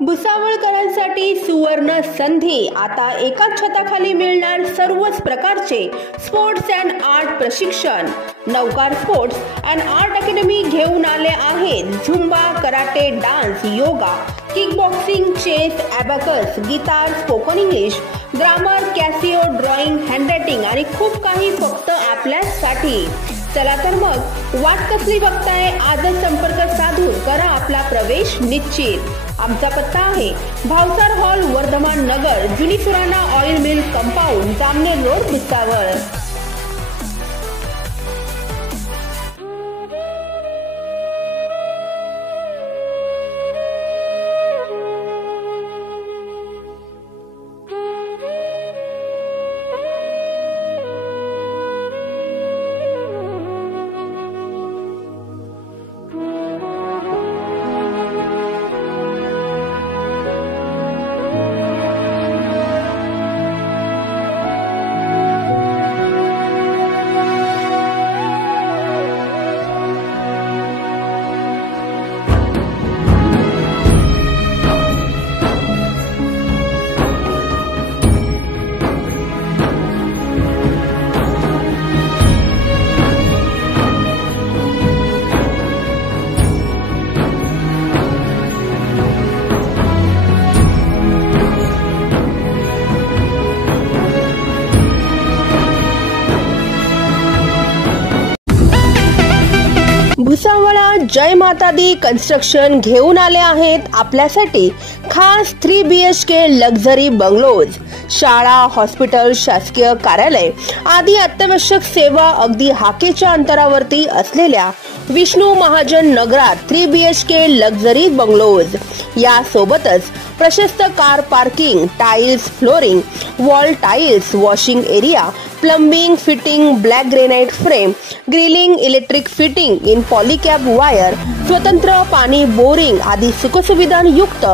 भुसावळकरांसाठी सुवर्ण संधी। आता एकाच छताखाली मिळणार सर्वच प्रकारचे स्पोर्ट्स अँड आर्ट प्रशिक्षण। Navkar sports and art academy घेऊन आले आहेत zumba, karate, dance, yoga, kick boxing, chess, abacus, guitar, spoken English, grammar, Casio, drawing, handwriting आणि खूप काही फक्त आपल्यासाठी। चला तर मग वाट कसली बघताय, आजच संपर्क साधून करा आपला प्रवेश निश्चित। आमचा पत्ता आहे भावसार हॉल, वर्धमान नगर, जुनी Surana oil mill compound, Jamner road, Bhusawal. भुसावळा जय माता दी कन्स्ट्रक्शन घेऊन आले आहेत आपल्यासाठी खास 3 BHK लक्झरी बंगलोज। शाळा, हॉस्पिटल, शासकीय कार्यालय आदी अत्यावश्यक सेवा अगदी हाकेच्या अंतरावरती असलेल्या विष्णू महाजन नगरात 3 BHK लक्झरी बंगलोज। या सोबतच प्रशस्त car parking, tiles, flooring, wall tiles, washing area, plumbing, fitting, black granite frame, grilling, electric fitting in Polycab wire, स्वतंत्र पाणी बोरिंग आदी सुखसुविधांयुक्त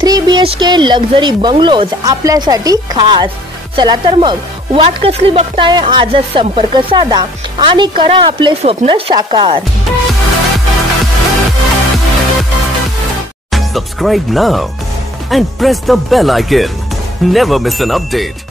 3 BHK लक्झरी बंगलोज आपल्यासाठी खास। चला तर मग वाट कसली बघताय, आजच संपर्क साधा आणि करा आपले स्वप्न साकार। Subscribe now and press the bell icon. Never miss an update.